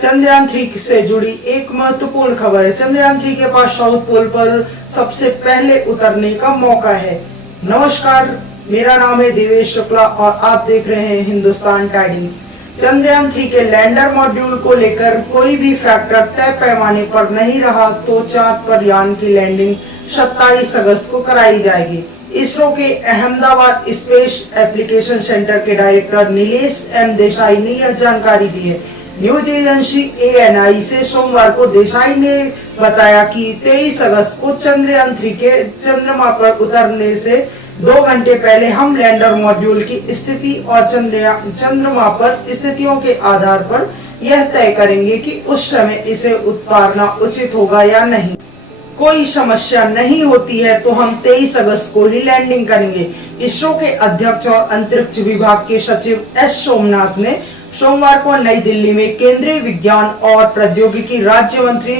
चंद्रयान 3 से जुड़ी एक महत्वपूर्ण खबर है। चंद्रयान 3 के पास साउथ पोल पर सबसे पहले उतरने का मौका है। नमस्कार, मेरा नाम है देवेश शुक्ला और आप देख रहे हैं हिंदुस्तान टाइम्स। चंद्रयान 3 के लैंडर मॉड्यूल को लेकर कोई भी फैक्टर तय पैमाने पर नहीं रहा तो चांद पर यान की लैंडिंग 27 अगस्त को कराई जाएगी। इसरो के अहमदाबाद स्पेस एप्लीकेशन सेंटर के डायरेक्टर नीलेश एम देसाई ने यह जानकारी दी है। न्यूज एजेंसी ANI से सोमवार को देसाई ने बताया कि 23 अगस्त को चंद्रयान 3 के चंद्रमा पर उतरने से 2 घंटे पहले हम लैंडर मॉड्यूल की स्थिति और चंद्रमा पर स्थितियों के आधार पर यह तय करेंगे कि उस समय इसे उतारना उचित होगा या नहीं। कोई समस्या नहीं होती है तो हम 23 अगस्त को ही लैंडिंग करेंगे। इसरो के अध्यक्ष और अंतरिक्ष विभाग के सचिव S सोमनाथ ने सोमवार को नई दिल्ली में केंद्रीय विज्ञान और प्रौद्योगिकी राज्य मंत्री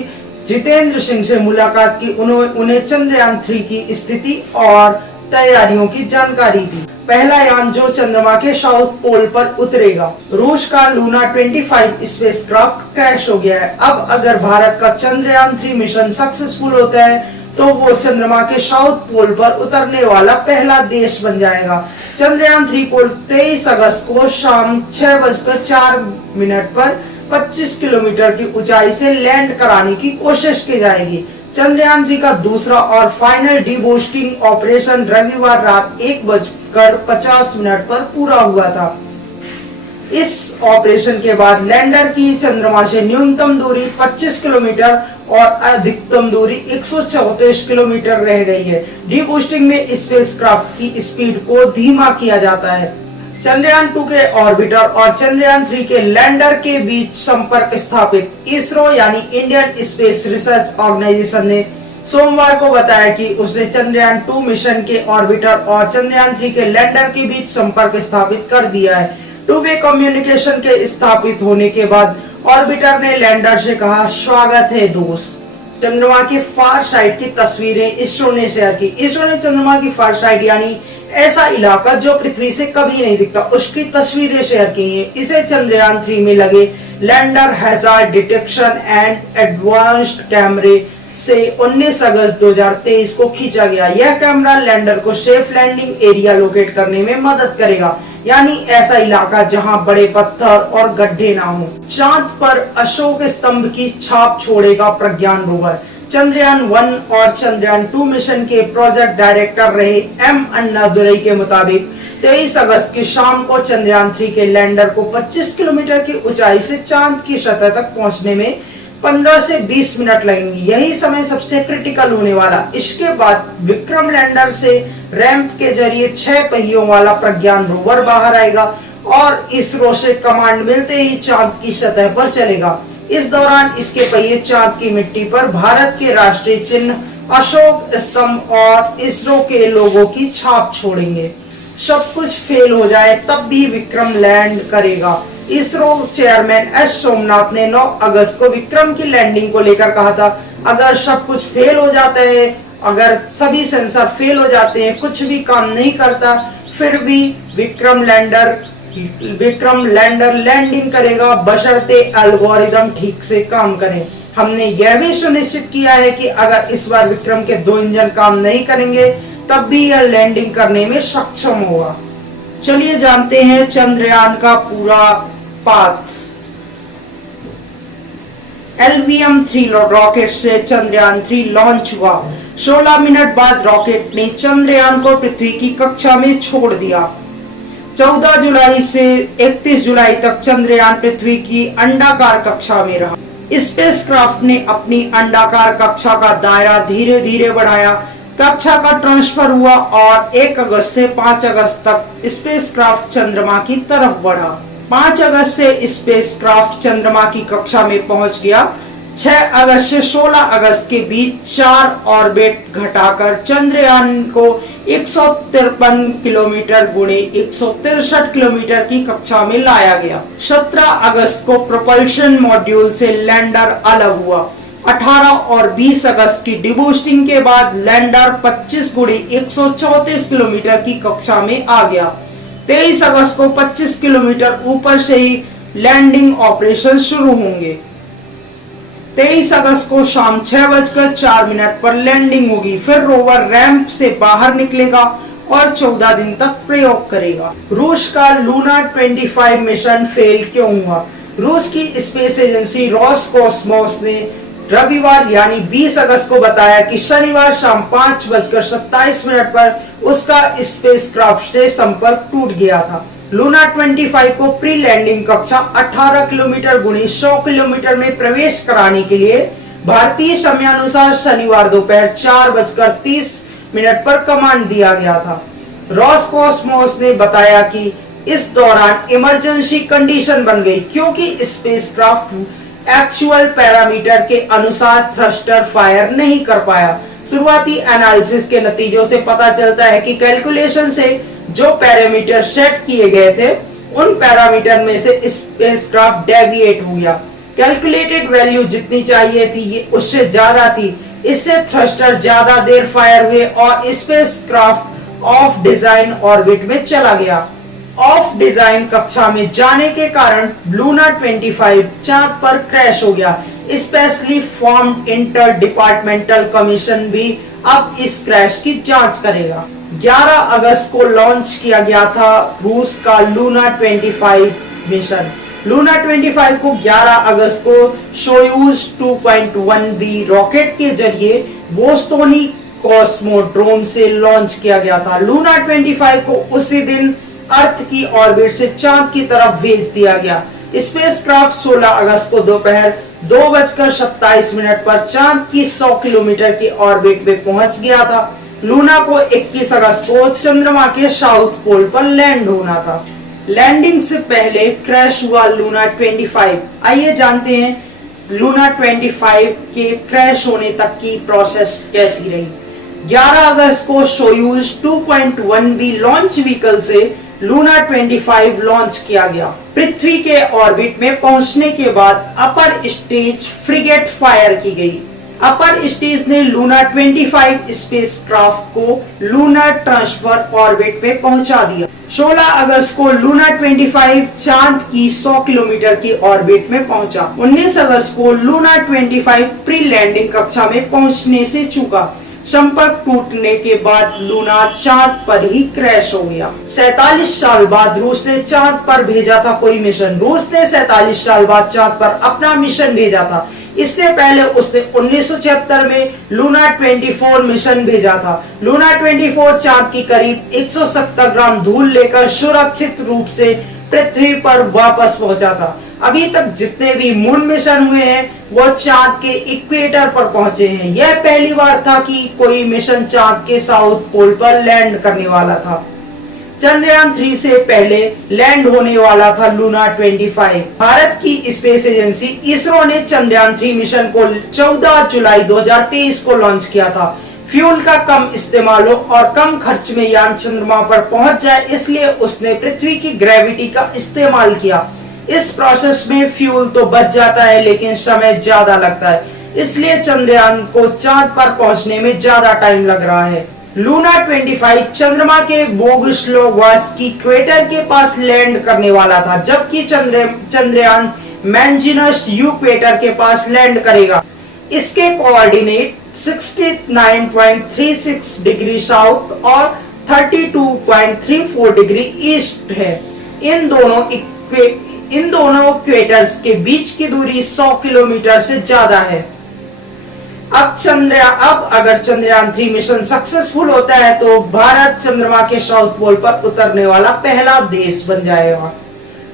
जितेंद्र सिंह से मुलाकात की। उन्हें चंद्रयान 3 की स्थिति और तैयारियों की जानकारी दी। पहला यान जो चंद्रमा के साउथ पोल पर उतरेगा। रूस का लूना 25 स्पेसक्राफ्ट क्रैश हो गया है। अब अगर भारत का चंद्रयान 3 मिशन सक्सेसफुल होता है तो वो चंद्रमा के साउथ पोल पर उतरने वाला पहला देश बन जाएगा। चंद्रयान 3 को 23 अगस्त को शाम 6:04 पर 25 किलोमीटर की ऊंचाई से लैंड कराने की कोशिश की जाएगी। चंद्रयान 3 का दूसरा और फाइनल डीबूस्टिंग ऑपरेशन रविवार रात 1:50 पर पूरा हुआ था। इस ऑपरेशन के बाद लैंडर की चंद्रमा से न्यूनतम दूरी 25 किलोमीटर और अधिकतम दूरी 134 किलोमीटर रह गई है। डीबूस्टिंग में स्पेसक्राफ्ट की स्पीड को धीमा किया जाता है। चंद्रयान 2 के ऑर्बिटर और चंद्रयान 3 के लैंडर के बीच संपर्क स्थापित। इसरो यानी इंडियन स्पेस रिसर्च ऑर्गेनाइजेशन ने सोमवार को बताया कि उसने चंद्रयान 2 मिशन के ऑर्बिटर और चंद्रयान 3 के लैंडर के बीच संपर्क स्थापित कर दिया है। टू वे कम्युनिकेशन के स्थापित होने के बाद ऑर्बिटर ने लैंडर से कहा, स्वागत है दोस्त। चंद्रमा के फार साइड की तस्वीरें इसरो ने शेयर की। इसरो ने चंद्रमा की फार साइड यानी ऐसा इलाका जो पृथ्वी से कभी नहीं दिखता, उसकी तस्वीरें शेयर की हैं। इसे चंद्रयान 3 में लगे lander hazard detection and advanced कैमरे से 19 अगस्त 2023 को खींचा गया। यह कैमरा लैंडर को सेफ लैंडिंग एरिया लोकेट करने में मदद करेगा, यानी ऐसा इलाका जहां बड़े पत्थर और गड्ढे ना हो। चांद पर अशोक स्तंभ की छाप छोड़ेगा प्रज्ञान रोवर। चंद्रयान 1 और चंद्रयान 2 मिशन के प्रोजेक्ट डायरेक्टर रहे M अन्नादुरई के मुताबिक 23 अगस्त की शाम को चंद्रयान 3 के लैंडर को 25 किलोमीटर की ऊंचाई से चांद की सतह तक पहुंचने में 15 से 20 मिनट लगेंगे। यही समय सबसे क्रिटिकल होने वाला। इसके बाद विक्रम लैंडर से रैंप के जरिए 6 पहियों वाला प्रज्ञान रोवर बाहर आएगा और इसरो से कमांड मिलते ही चांद की सतह पर चलेगा। इस दौरान इसके पहिए चांद की मिट्टी पर भारत के राष्ट्रीय चिन्ह अशोक स्तंभ और इसरो के लोगों की छाप छोड़ेंगे। सब कुछ फेल हो जाए तब भी विक्रम लैंड करेगा। इसरो चेयरमैन S सोमनाथ ने 9 अगस्त को विक्रम की लैंडिंग को लेकर कहा था, अगर सब कुछ फेल हो जाता है, अगर सभी सेंसर फेल हो जाते हैं, कुछ भी काम नहीं करता, फिर भी विक्रम लैंडर लैंडिंग करेगा बशर्ते एल्गोरिदम ठीक से काम करें। हमने यह भी सुनिश्चित किया है कि अगर इस बार विक्रम के 2 इंजन काम नहीं करेंगे तब भी यह लैंडिंग करने में सक्षम होगा। चलिए जानते हैं चंद्रयान का पूरा पाथ। LVM-3 रॉकेट से चंद्रयान 3 लॉन्च हुआ। 16 मिनट बाद रॉकेट ने चंद्रयान को पृथ्वी की कक्षा में छोड़ दिया। 14 जुलाई से 31 जुलाई तक चंद्रयान पृथ्वी की अंडाकार कक्षा में रहा। स्पेसक्राफ्ट ने अपनी अंडाकार कक्षा का दायरा धीरे धीरे बढ़ाया। कक्षा का ट्रांसफर हुआ और 1 अगस्त से 5 अगस्त तक स्पेसक्राफ्ट चंद्रमा की तरफ बढ़ा। 5 अगस्त से स्पेसक्राफ्ट चंद्रमा की कक्षा में पहुंच गया। 6 अगस्त से 16 अगस्त के बीच 4 ऑर्बिट घटाकर चंद्रयान को 153 किलोमीटर गुणे 163 किलोमीटर की कक्षा में लाया गया। 17 अगस्त को प्रोपल्शन मॉड्यूल से लैंडर अलग हुआ। 18 और 20 अगस्त की डिबूस्टिंग के बाद लैंडर 25 गुणे 134 किलोमीटर की कक्षा में आ गया। 23 अगस्त को 25 किलोमीटर ऊपर से ही लैंडिंग ऑपरेशन शुरू होंगे। 23 अगस्त को शाम 6:04 पर लैंडिंग होगी। फिर रोवर रैंप से बाहर निकलेगा और 14 दिन तक प्रयोग करेगा। रूस का लूना 25 मिशन फेल क्यों हुआ? रूस की स्पेस एजेंसी रोसकोसमोस ने रविवार यानी 20 अगस्त को बताया कि शनिवार शाम 5:27 पर उसका स्पेसक्राफ्ट से संपर्क टूट गया था। लूना 25 को प्री लैंडिंग कक्षा 18 किलोमीटर गुणी 100 किलोमीटर में प्रवेश कराने के लिए भारतीय समयानुसार शनिवार दोपहर 4:30 पर कमांड दिया गया था। रोसकोसमोस ने बताया कि इस दौरान इमरजेंसी कंडीशन बन गई क्योंकि स्पेसक्राफ्ट एक्चुअल पैरामीटर के अनुसार थ्रस्टर फायर नहीं कर पाया। शुरुआती एनालिसिस के नतीजों से पता चलता है कि कैलकुलेशन से जो पैरामीटर सेट किए गए थे उन पैरामीटर में से स्पेसक्राफ्ट डेविएट हो गया। कैलकुलेटेड वैल्यू जितनी चाहिए थी ये उससे ज्यादा थी। इससे थ्रस्टर ज्यादा देर फायर हुए और स्पेसक्राफ्ट ऑफ डिजाइन ऑर्बिट में चला गया। ऑफ डिजाइन कक्षा में जाने के कारण लूना 25 चांद पर क्रैश हो गया। Specially formed inter departmental commission भी अब इस क्रैश की जांच करेगा। 11 अगस्त को लॉन्च किया गया था रूस का लूना 25 मिशन। लूना 25 को 11 अगस्त को सोयूज 2.1B रॉकेट के जरिए बोस्टोनी कॉस्मोड्रोम से लॉन्च किया गया था। लूना 25 को उसी दिन अर्थ की ऑर्बिट से चांद की तरफ भेज दिया गया। स्पेसक्राफ्ट 16 अगस्त को दोपहर 2:27 पर चांद की 100 किलोमीटर की ऑर्बिट में पहुंच गया था। लूना को 21 अगस्त को चंद्रमा के साउथ पोल पर लैंड होना था। लैंडिंग से पहले क्रैश हुआ लूना 25। आइए जानते हैं लूना 25 के क्रैश होने तक की प्रोसेस कैसी रही। 11 अगस्त को सोयूज 2.1B लॉन्च व्हीकल से लूना 25 लॉन्च किया गया। पृथ्वी के ऑर्बिट में पहुंचने के बाद अपर स्टेज फ्रिगेट फायर की गई। अपर स्टेज ने लूना 25 स्पेसक्राफ्ट को लूनर ट्रांसफर ऑर्बिट में पहुंचा दिया। 16 अगस्त को लूना 25 चांद की 100 किलोमीटर की ऑर्बिट में पहुंचा। 19 अगस्त को लूना 25 प्री लैंडिंग कक्षा में पहुंचने से चूका। संपर्क टूटने के बाद लूना चांद पर ही क्रैश हो गया। 47 साल बाद रूस ने चांद पर भेजा था कोई मिशन। रूस ने 47 साल बाद चांद पर अपना मिशन भेजा था। इससे पहले उसने 1976 में लूना 24 मिशन भेजा था। लूना 24 चांद की करीब 170 ग्राम धूल लेकर सुरक्षित रूप से पृथ्वी पर वापस पहुंचा था। अभी तक जितने भी मून मिशन हुए हैं वो चांद के इक्वेटर पर पहुंचे हैं। यह पहली बार था कि कोई मिशन चांद के साउथ पोल पर लैंड करने वाला था। चंद्रयान 3 से पहले लैंड होने वाला था लूना 25। भारत की स्पेस एजेंसी इसरो ने चंद्रयान 3 मिशन को 14 जुलाई 2023 को लॉन्च किया था। फ्यूल का कम इस्तेमाल हो और कम खर्च में यान चंद्रमा पर पहुंच जाए, इसलिए उसने पृथ्वी की ग्रेविटी का इस्तेमाल किया। इस प्रोसेस में फ्यूल तो बच जाता है लेकिन समय ज्यादा लगता है, इसलिए चंद्रयान को चांद पर पहुंचने में ज्यादा टाइम लग रहा है। लूना 25 चंद्रमा के बोगस्लाव इक्वेटर के पास लैंड करने वाला था, जबकि चंद्रयान मैंजिनस इक्वेटर के पास लैंड करेगा। इसके कोऑर्डिनेट 69.36 डिग्री साउथ और 32.34 डिग्री ईस्ट है। इन दोनों इक्वेटर्स के बीच की दूरी 100 किलोमीटर से ज्यादा है। अब अगर चंद्रयान 3 मिशन सक्सेसफुल होता है तो भारत चंद्रमा के साउथ पोल पर उतरने वाला पहला देश बन जाएगा।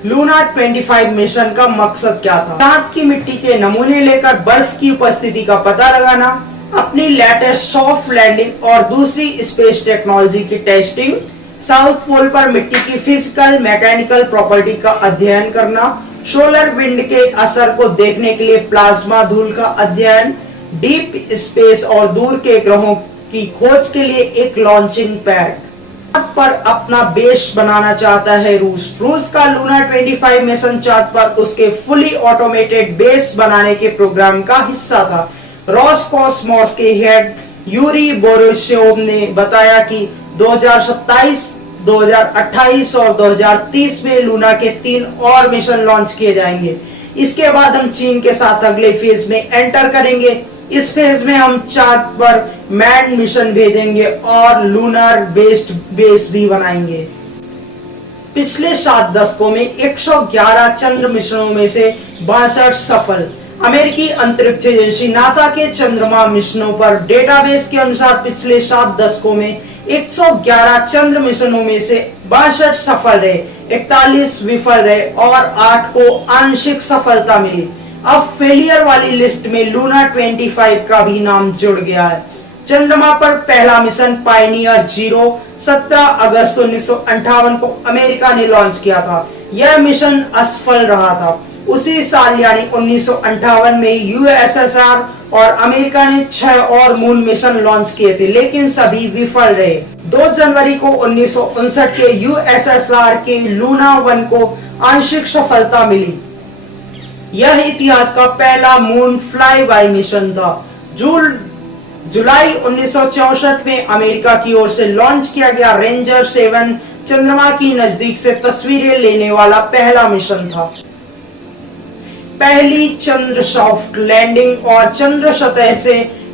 लूना 25 मिशन का मकसद क्या था? चांद की मिट्टी के नमूने लेकर बर्फ की उपस्थिति का पता लगाना, अपनी लेटेस्ट सॉफ्ट लैंडिंग और दूसरी स्पेस टेक्नोलॉजी की टेस्टिंग, साउथ पोल पर मिट्टी की फिजिकल मैकेनिकल प्रॉपर्टी का अध्ययन करना, सोलर विंड के असर को देखने के लिए प्लाज्मा धूल का अध्ययन, डीप स्पेस और दूर के ग्रहों की खोज के लिए एक लॉन्चिंग पैड पर अपना बेस बनाना चाहता है रूस का लूना 25 मिशन चांद पर उसके फुली ऑटोमेटेड बेस बनाने के प्रोग्राम का हिस्सा था। रोसकोसमोस के हेड यूरी बोरिसोव ने बताया कि 2027, 2028 और 2030 में लूना के 3 और मिशन लॉन्च किए जाएंगे। इसके बाद हम चीन के साथ अगले फेज में एंटर करेंगे। इस फेज में हम चांद पर मैन मिशन भेजेंगे और लूनर बेस्ड बेस भी बनाएंगे। पिछले 7 दशकों में 111 चंद्र मिशनों में से 62 सफल। अमेरिकी अंतरिक्ष एजेंसी नासा के चंद्रमा मिशनों पर डेटाबेस के अनुसार पिछले 7 दशकों में 111 चंद्र मिशनों में से 62 सफल रहे, 41 विफल रहे और 8 को आंशिक सफलता मिली। अब फेलियर वाली लिस्ट में लूना 25 का भी नाम जुड़ गया है। चंद्रमा पर पहला मिशन पायनियर 0 17 अगस्त 1958 को अमेरिका ने लॉन्च किया था। यह मिशन असफल रहा था। उसी साल यानी 1958 में यूएसएसआर और अमेरिका ने 6 और मून मिशन लॉन्च किए थे, लेकिन सभी विफल रहे। 2 जनवरी को 1959 के यूएसएसआर के लूना 1 को आंशिक सफलता मिली। यह इतिहास का पहला मून फ्लाई बाय मिशन था। जुलाई 1964 में अमेरिका की ओर से लॉन्च किया गया रेंजर 7 चंद्रमा की नजदीक से तस्वीरें लेने वाला पहला मिशन था। पहली चंद्र सॉफ्ट लैंडिंग और चंद्र सतह से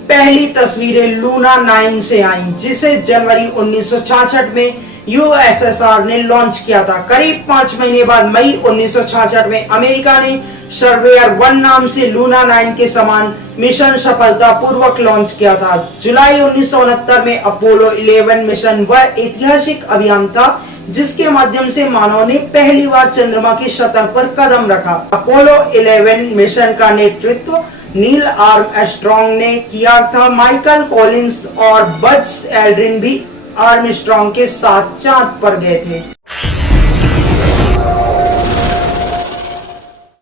पहली तस्वीरें लूना 9 से आईं, जिसे जनवरी 1966 में यूएसएसआर ने लॉन्च किया था। करीब 5 महीने बाद मई 1966 में अमेरिका ने सर्वेयर 1 नाम से लूना 9 के समान मिशन सफलतापूर्वक लॉन्च किया था। जुलाई 1969 में अपोलो 11 मिशन वह ऐतिहासिक अभियान था जिसके माध्यम से मानव ने पहली बार चंद्रमा की सतह पर कदम रखा। अपोलो 11 मिशन का नेतृत्व नील आर्मस्ट्रॉन्ग ने किया था। माइकल कॉलिंस और बज एल्ड्रिन भी आर्मस्ट्रॉन्ग के साथ चांद पर गए थे।